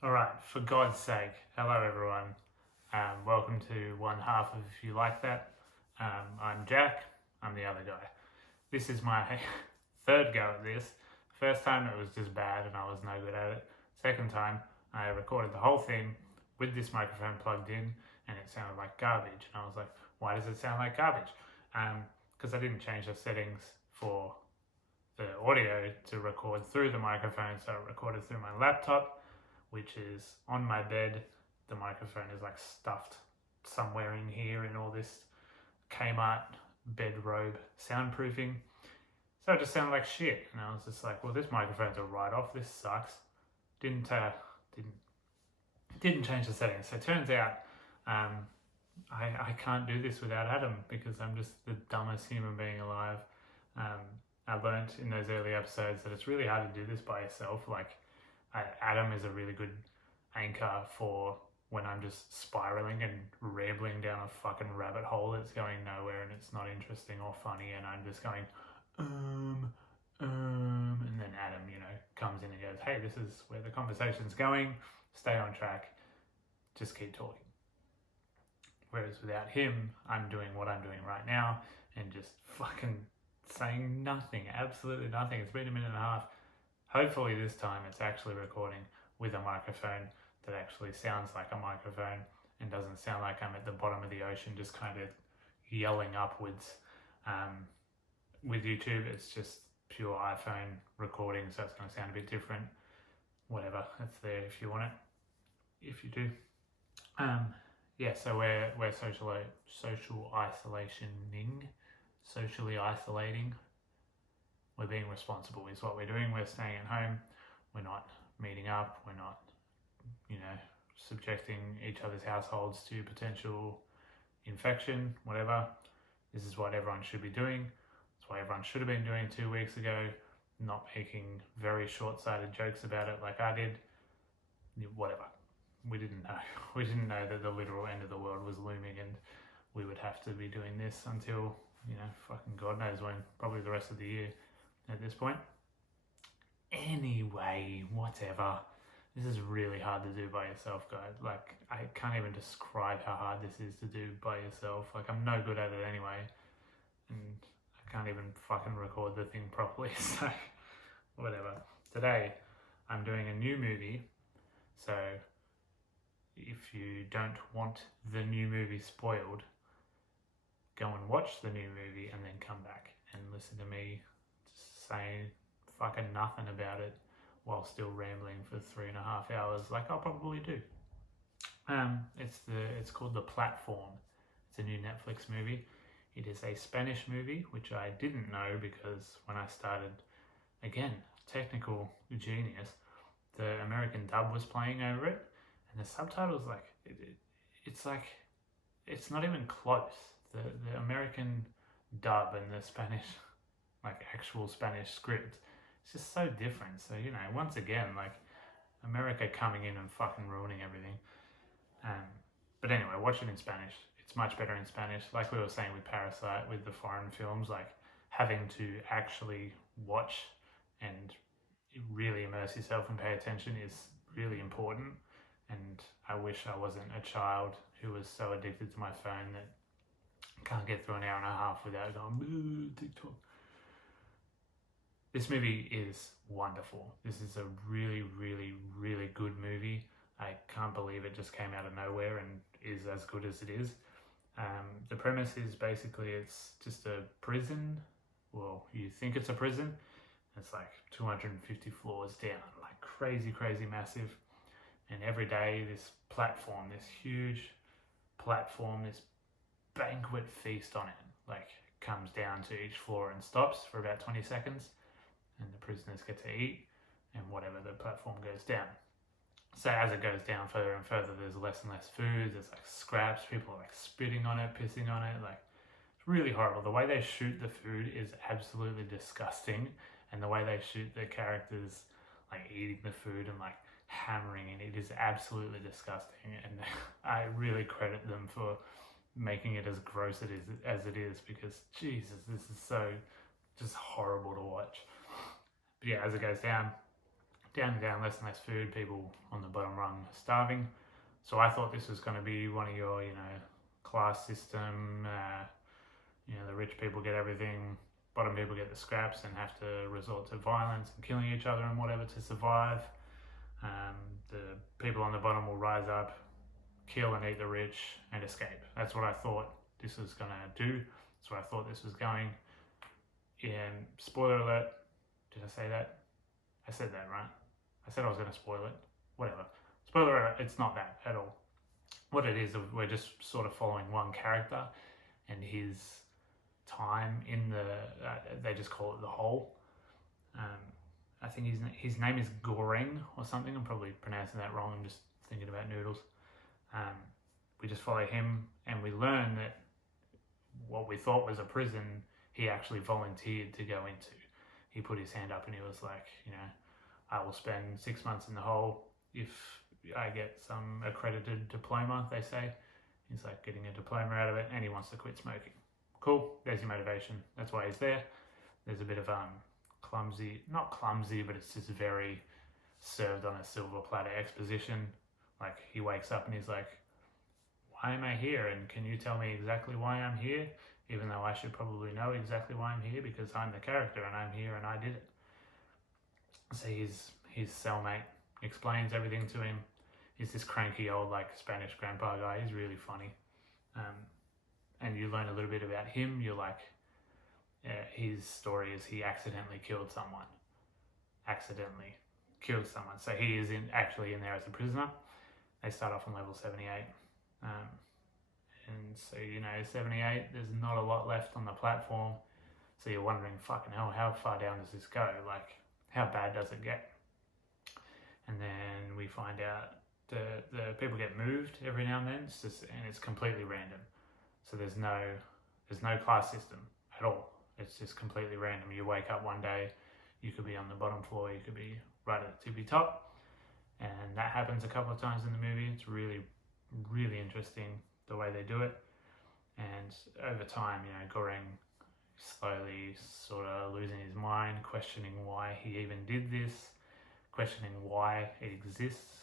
Alright, for God's sake, hello everyone. Welcome to one half of If You Like That. I'm Jack, I'm the other guy. This is my third go at this. First time it was just bad and I was no good at it. Second time I recorded the whole thing with this microphone plugged in and it sounded like garbage. And I was like, why does it sound like garbage? Because I didn't change the settings for the audio to record through the microphone, so it recorded through my laptop, which is on my bed. The microphone is like stuffed somewhere in here in all this Kmart bedrobe soundproofing. So it just sounded like shit. And I was just like, well, this microphone's a write-off. This sucks. Didn't change the settings. So it turns out I can't do this without Adam because I'm just the dumbest human being alive. I learned in those early episodes that it's really hard to do this by yourself. Adam is a really good anchor for when I'm just spiraling and rambling down a fucking rabbit hole that's going nowhere and it's not interesting or funny, and I'm just going, and then Adam, comes in and goes, hey, this is where the conversation's going, stay on track, just keep talking. Whereas without him, I'm doing what I'm doing right now and just fucking saying nothing, absolutely nothing. It's been a minute and a half. Hopefully this time it's actually recording with a microphone that actually sounds like a microphone and doesn't sound like I'm at the bottom of the ocean just kind of yelling upwards. With YouTube, it's just pure iPhone recording, so it's going to sound a bit different. Whatever, it's there if you want it, if you do. So we're socially isolating. We're being responsible is what we're doing. We're staying at home. We're not meeting up. We're not, subjecting each other's households to potential infection, whatever. This is what everyone should be doing. It's what everyone should have been doing 2 weeks ago, not making very short-sighted jokes about it like I did. Whatever. We didn't know. We didn't know that the literal end of the world was looming and we would have to be doing this until, fucking God knows when, probably the rest of the year at this point. Anyway, whatever. This is really hard to do by yourself, guys. I can't even describe how hard this is to do by yourself. I'm no good at it anyway. And I can't even fucking record the thing properly, so whatever. Today, I'm doing a new movie, so if you don't want the new movie spoiled, go and watch the new movie and then come back and listen to me just say fucking nothing about it while still rambling for 3.5 hours like I'll probably do. It's called The Platform. It's a new Netflix movie. It is a Spanish movie, which I didn't know because when I started, again, technical genius, the American dub was playing over it, and the subtitles it's not even close. The American dub and the Spanish, actual Spanish script, it's just so different. So, once again, America coming in and fucking ruining everything. But anyway, watch it in Spanish. It's much better in Spanish. Like we were saying with Parasite, with the foreign films, having to actually watch and really immerse yourself and pay attention is really important. And I wish I wasn't a child who was so addicted to my phone that can't get through an hour and a half without going, TikTok. This movie is wonderful. This is a really, really, really good movie. I can't believe it just came out of nowhere and is as good as it is. The premise is basically it's just a prison. Well, you think it's a prison. It's 250 floors down, crazy, crazy massive. And every day this platform, this huge platform, this banquet feast on it, comes down to each floor and stops for about 20 seconds. And the prisoners get to eat and whatever the platform goes down. So as it goes down further and further, there's less and less food. There's scraps. People are spitting on it, pissing on it. It's really horrible. The way they shoot the food is absolutely disgusting. And the way they shoot the characters eating the food and hammering it is absolutely disgusting. And I really credit them for making it as gross as it is because Jesus, this is so just horrible to watch. But yeah, as it goes down down and down, less and less food, people on the bottom rung are starving. So I thought this was going to be one of your, class system, the rich people get everything, bottom people get the scraps and have to resort to violence and killing each other and whatever to survive. The people on the bottom will rise up, kill and eat the rich and escape. That's what I thought this was going to do. That's what I thought this was going. And spoiler alert, did I say that? I said that, right? I said I was going to spoil it. Whatever. Spoiler alert, it's not that at all. What it is, we're just sort of following one character and his time in they just call it the hole. I think his name is Goreng or something. I'm probably pronouncing that wrong. I'm just thinking about noodles. We just follow him and we learn that what we thought was a prison, he actually volunteered to go into. He put his hand up and he was like, I will spend 6 months in the hole if I get some accredited diploma, they say. He's like getting a diploma out of it and he wants to quit smoking. Cool, there's your motivation. That's why he's there. There's a bit of not clumsy, but it's just very served on a silver platter exposition. Like he wakes up and he's like, why am I here? And can you tell me exactly why I'm here? Even though I should probably know exactly why I'm here because I'm the character and I'm here and I did it. So his cellmate explains everything to him. He's this cranky old Spanish grandpa guy. He's really funny. And you learn a little bit about him. You're like, his story is he accidentally killed someone. So he is actually in there as a prisoner. They start off on level 78. And so, 78, there's not a lot left on the platform. So you're wondering, fucking hell, how far down does this go? How bad does it get? And then we find out the people get moved every now and then. It's completely random. So there's no class system at all. It's just completely random. You wake up one day, you could be on the bottom floor, you could be right at the tippy top. And that happens a couple of times in the movie. It's really, really interesting the way they do it. And over time, Goreng slowly sort of losing his mind, questioning why he even did this, questioning why it exists.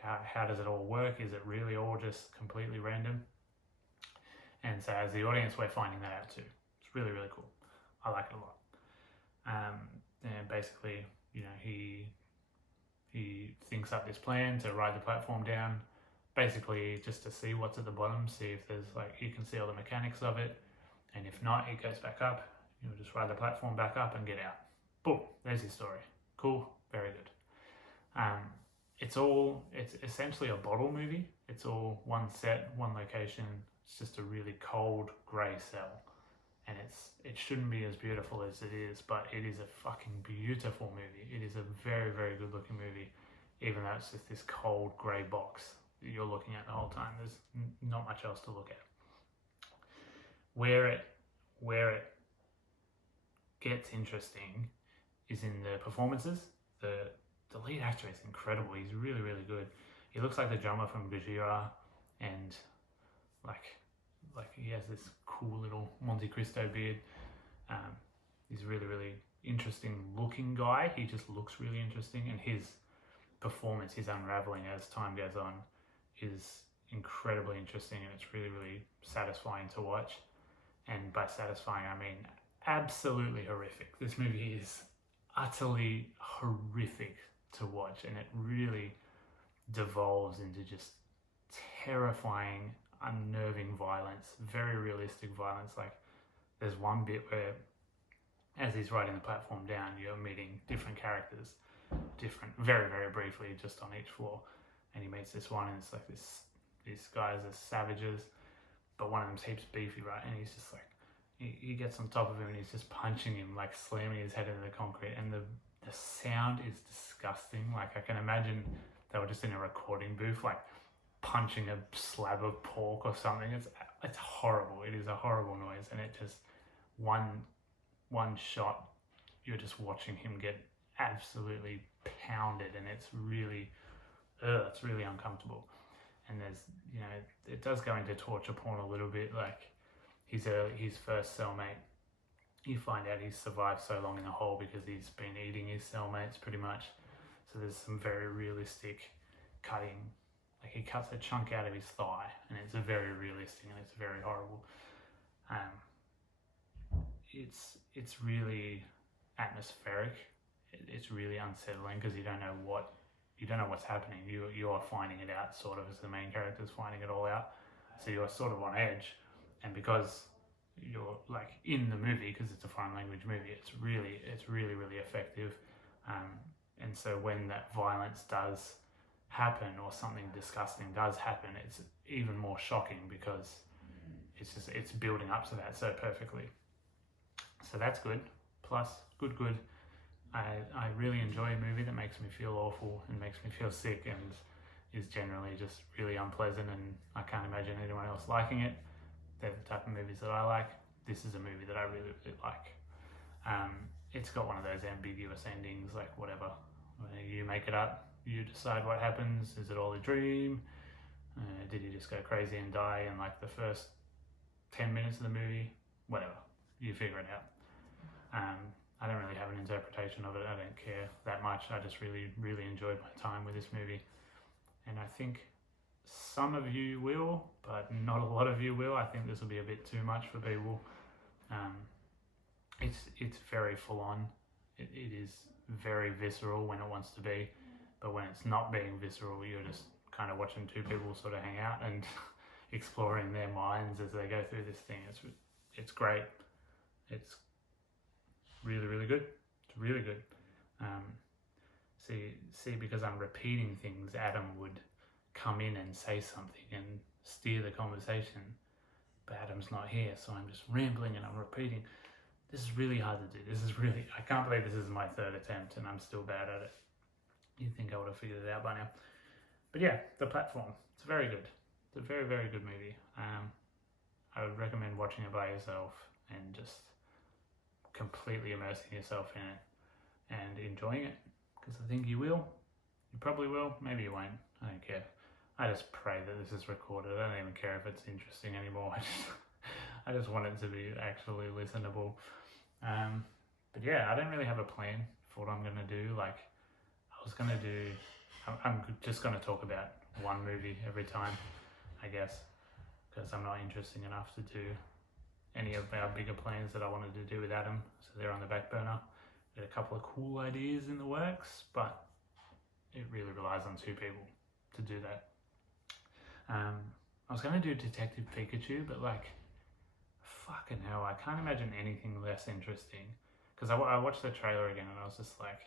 How does it all work? Is it really all just completely random? And so as the audience, we're finding that out too. It's really, really cool. I like it a lot. And basically, he thinks up this plan to ride the platform down, basically just to see what's at the bottom, see if there's he can see all the mechanics of it. And if not, he goes back up. He'll just ride the platform back up and get out. Boom, there's his story. Cool, very good. It's essentially a bottle movie. It's all one set, one location. It's just a really cold grey cell. And it shouldn't be as beautiful as it is, but it is a fucking beautiful movie. It is a very, very good looking movie, even though it's just this cold grey box that you're looking at the whole time. There's not much else to look at. Where it gets interesting is in the performances. The lead actor is incredible. He's really, really good. He looks like the drummer from Gojira, and he has this cool little Monte Cristo beard. He's a really, really interesting looking guy. He just looks really interesting, and his performance, his unraveling as time goes on, is incredibly interesting, and it's really, really satisfying to watch. And by satisfying, I mean absolutely horrific. This movie is utterly horrific to watch, and it really devolves into just terrifying, unnerving violence, very realistic violence. There's one bit where, as he's riding the platform down, you're meeting different characters, very, very briefly, just on each floor. And he meets this one, and it's these guys are savages, but one of them's heaps beefy, right? And he's just he gets on top of him and he's just punching him, slamming his head into the concrete. And the sound is disgusting. I can imagine they were just in a recording booth, punching a slab of pork or something. It's horrible. It is a horrible noise, and it just one shot, you're just watching him get absolutely pounded, and it's really uncomfortable. And there's, it does go into torture porn a little bit. His first cellmate, you find out he's survived so long in the hole because he's been eating his cellmates pretty much. So there's some very realistic cutting. Like he cuts a chunk out of his thigh, and it's very realistic and it's very horrible. It's really atmospheric. It's really unsettling because you don't know what's happening. You are finding it out sort of as the main character's finding it all out. So you're sort of on edge, and because you're like in the movie, because it's a foreign language movie, it's really effective. And so when that violence does happen or something disgusting does happen, it's even more shocking because it's building up to that so perfectly. So that's good. Plus, good. I really enjoy a movie that makes me feel awful and makes me feel sick and is generally just really unpleasant, and I can't imagine anyone else liking it. They're the type of movies that I like. This is a movie that I really like. It's got one of those ambiguous endings, like whatever. You make it up, you decide what happens. Is it all a dream? Did he just go crazy and die in like the first 10 minutes of the movie? Whatever, you figure it out. I don't really have an interpretation of it. I don't care that much. I just really enjoyed my time with this movie. And I think some of you will, but not a lot of you will. I think this will be a bit too much for people. It's very full on. It is very visceral when it wants to be, but when it's not being visceral, you're just kind of watching two people sort of hang out and exploring their minds as they go through this thing. It's great. It's really good. It's really good. See, because I'm repeating things, Adam would come in and say something and steer the conversation, but Adam's not here, so I'm just rambling and I'm repeating. This is really hard to do. I can't believe this is my third attempt and I'm still bad at it. You'd think I would have figured it out by now. But yeah, The Platform. It's very good. It's a very good movie. I would recommend watching it by yourself and just completely immersing yourself in it and enjoying it, because I think you will. You probably will. Maybe you won't. I don't care. I just pray that this is recorded. I don't even care if it's interesting anymore. I just want it to be actually listenable. But yeah, I don't really have a plan for what I'm going to do. Like, I'm just going to talk about one movie every time, I guess, because I'm not interesting enough to do any of our bigger plans that I wanted to do with Adam, so they're on the back burner. Got a couple of cool ideas in the works, but it really relies on two people to do that. I was going to do Detective Pikachu, but like, fucking hell, I can't imagine anything less interesting. Because I watched the trailer again and I was just like,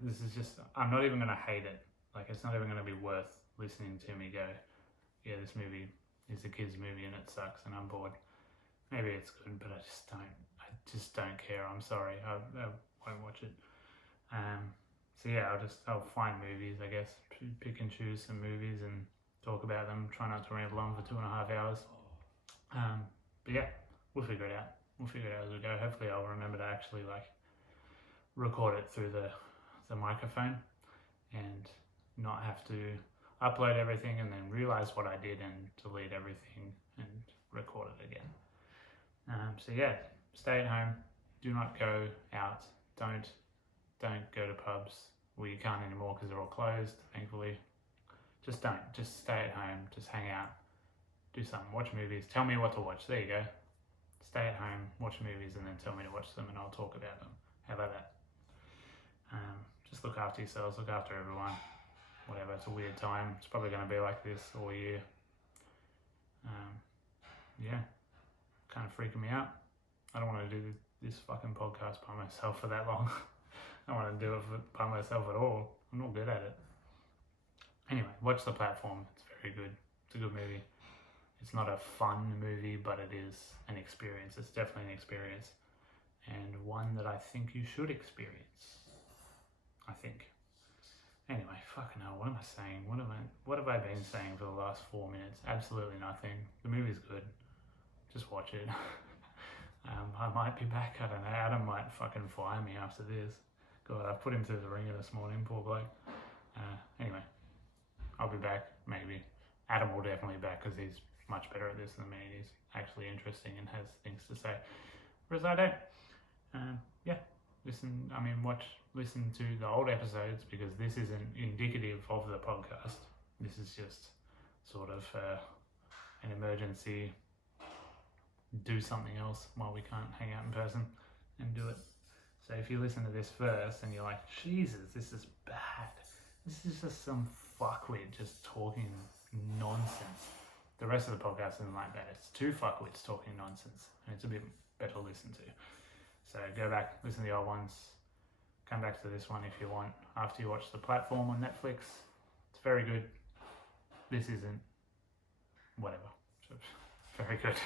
this is just, I'm not even going to hate it. Like, it's not even going to be worth listening to me go, yeah, this movie is a kid's movie and it sucks and I'm bored. Maybe it's good, but I just don't care. I'm sorry, I won't watch it. So yeah, I'll find movies, I guess, pick and choose some movies and talk about them. Try not to ramble on for 2.5 hours. But yeah, we'll figure it out. We'll figure it out as we go. Hopefully I'll remember to actually like record it through the microphone and not have to upload everything and then realize what I did and delete everything and record it again. So yeah, stay at home. Do not go out. Don't go to pubs. Well, you can't anymore because they're all closed, thankfully. Just don't. Just stay at home. Just hang out. Do something. Watch movies. Tell me what to watch. There you go. Stay at home, watch movies, and then tell me to watch them and I'll talk about them. How about that? Just look after yourselves. Look after everyone. Whatever. It's a weird time. It's probably going to be like this all year. Yeah. Kind of freaking me out. I don't want to do this fucking podcast by myself for that long. I don't want to do it by myself at all. I'm not good at it. Anyway, watch The Platform. It's very good. It's a good movie. It's not a fun movie, but it is an experience. It's definitely an experience. And one that I think you should experience. I think. Anyway, fucking hell, what am I saying? What have I been saying for the last 4 minutes? Absolutely nothing. The movie's good. Just watch it. I might be back. I don't know. Adam might fucking fire me after this. God, I put him through the ringer this morning, poor bloke. Anyway, I'll be back, maybe. Adam will definitely be back because he's much better at this than me. He's actually interesting and has things to say. Whereas I don't. Yeah, listen to the old episodes, because this isn't indicative of the podcast. This is just sort of an emergency, do something else while we can't hang out in person and do it. So if you listen to this first and you're like, Jesus, this is bad. This is just some fuckwit just talking nonsense. The rest of the podcast isn't like that. It's two fuckwits talking nonsense, and it's a bit better to listen to. So go back, listen to the old ones, come back to this one if you want, after you watch The Platform on Netflix. It's very good. This isn't. Whatever. So, very good.